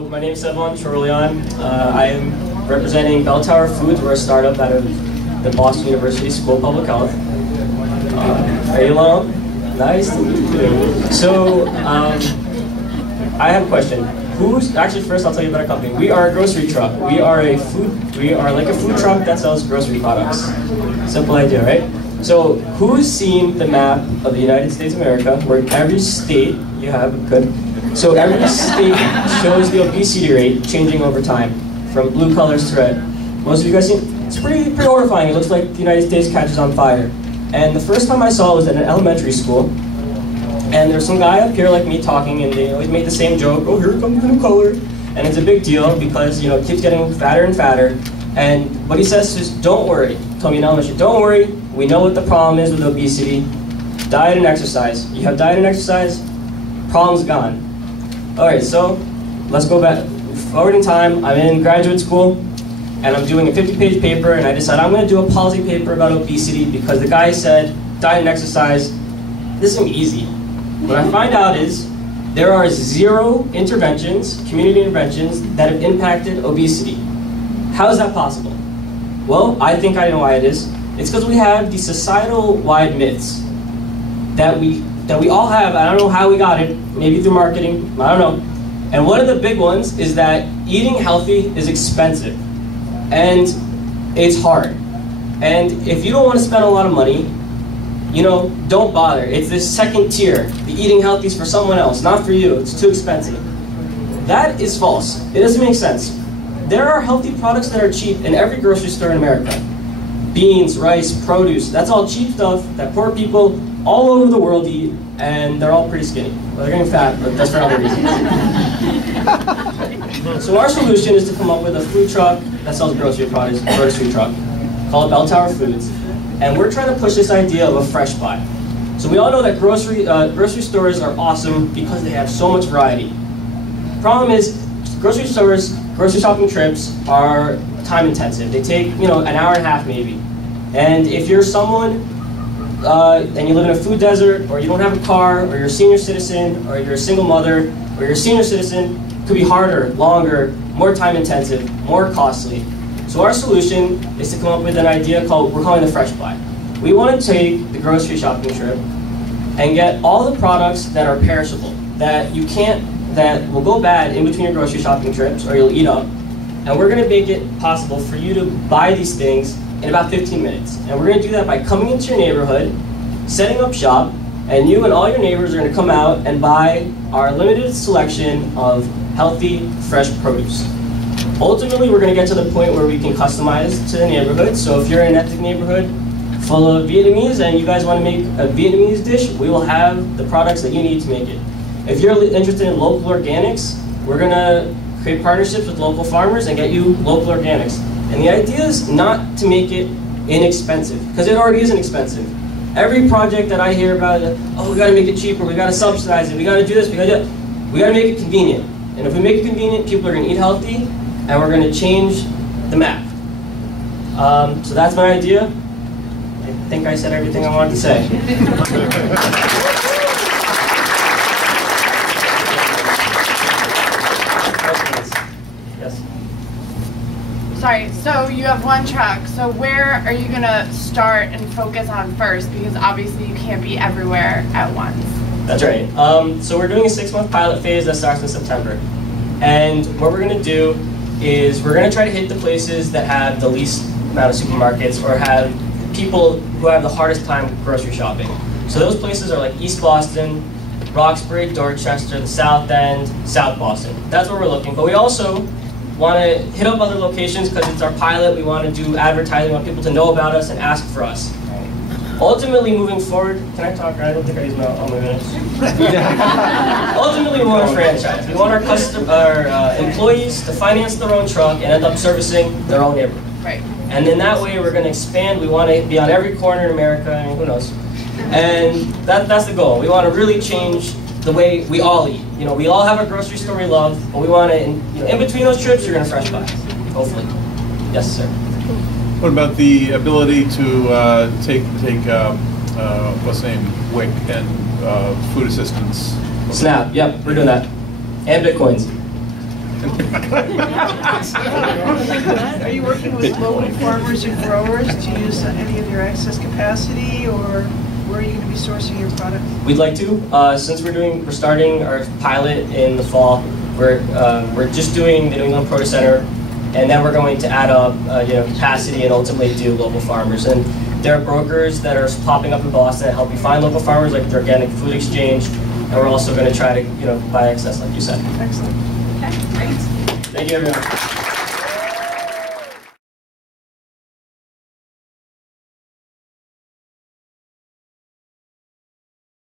So my name is Sevon Chorleon. I am representing Bell Tower Foods. We're a startup out of the Boston University School of Public Health. Are you along? Nice to meet you. So I have a question. Actually, first I'll tell you about our company. We are a grocery truck. We are like a food truck that sells grocery products. Simple idea, right? So who's seen the map of the United States of America, where every state you have good. So every state shows the obesity rate changing over time, from blue colors to red. Most of you guys seen? It's pretty horrifying. It looks like the United States catches on fire. And the first time I saw it was at an elementary school. And there's some guy up here like me talking, and they always make the same joke, oh, here comes the new color. And it's a big deal because, it keeps getting fatter and fatter. And what he says is, don't worry. He told me in elementary, don't worry. We know what the problem is with obesity. Diet and exercise. You have diet and exercise, problem's gone. All right, so let's go back forward in time. I'm in graduate school, and I'm doing a 50-page paper, and I decided I'm going to do a policy paper about obesity because the guy said, diet and exercise, this is going to be easy. What I find out is there are 0 interventions, community interventions, that have impacted obesity. How is that possible? Well, I think I know why it is. It's because we have these societal-wide myths that we all have. I don't know how we got it, maybe through marketing, I don't know. And one of the big ones is that eating healthy is expensive, and it's hard. And if you don't want to spend a lot of money, don't bother. It's this second tier. The eating healthy is for someone else, not for you. It's too expensive. That is false. It doesn't make sense. There are healthy products that are cheap in every grocery store in America. Beans, rice, produce, that's all cheap stuff that poor people all over the world eat, and they're all pretty skinny. Well, they're getting fat, but that's for other reasons. So our solution is to come up with a food truck that sells grocery products, grocery truck, called Bell Tower Foods. And we're trying to push this idea of a fresh buy. So we all know that grocery stores are awesome because they have so much variety. Problem is, grocery shopping trips are time intensive. They take, an hour and a half maybe. And if you're someone and you live in a food desert, or you don't have a car, or you're a senior citizen, or you're a single mother, or you're a senior citizen, it could be harder, longer, more time intensive, more costly. So our solution is to come up with an idea we're calling the Fresh Buy. We want to take the grocery shopping trip and get all the products that are perishable, that will go bad in between your grocery shopping trips, or you'll eat up. And we're going to make it possible for you to buy these things in about 15 minutes. And we're going to do that by coming into your neighborhood, setting up shop, and you and all your neighbors are going to come out and buy our limited selection of healthy, fresh produce. Ultimately, we're going to get to the point where we can customize to the neighborhood. So if you're in an ethnic neighborhood full of Vietnamese and you guys want to make a Vietnamese dish, we will have the products that you need to make it. If you're interested in local organics, we're going to create partnerships with local farmers and get you local organics. And the idea is not to make it inexpensive, because it already isn't expensive. Every project that I hear about, we got to make it cheaper, we got to subsidize it, we got to do this, we got to make it convenient. And if we make it convenient, people are going to eat healthy, and we're going to change the map. So that's my idea. I think I said everything I wanted to say. Yes. Sorry, so you have one truck. So where are you going to start and focus on first? Because obviously you can't be everywhere at once. That's right. So we're doing a 6-month pilot phase that starts in September. And what we're going to do is we're going to try to hit the places that have the least amount of supermarkets or have people who have the hardest time grocery shopping. So those places are like East Boston, Roxbury, Dorchester, the South End, South Boston. That's where we're looking. But we also want to hit up other locations because it's our pilot. We want to do advertising. We want people to know about us and ask for us. Ultimately, moving forward, can I talk? I don't think I used all my minutes. Ultimately, we want a franchise. We want our employees to finance their own truck and end up servicing their own neighborhood. Right. And in that way, we're going to expand. We want to be on every corner in America. I mean, who knows? And that's the goal. We want to really change the way we all eat. We all have a grocery store we love, but we want to, in between those trips, you're going to fresh buy, hopefully. Yes, sir. What about the ability to take what's the name, WIC and food assistance? SNAP, yep, we're doing that. And Bitcoins. Are you working with local farmers and growers to use any of your excess capacity, or where are you going to be sourcing your product? We'd like to. Since we're starting our pilot in the fall. We're just doing the New England Produce Center, and then we're going to add up capacity and ultimately do local farmers. And there are brokers that are popping up in Boston that help you find local farmers, like the Organic Food Exchange, and we're also going to try to buy excess, like you said. Excellent. Okay, great. Thank you, everyone.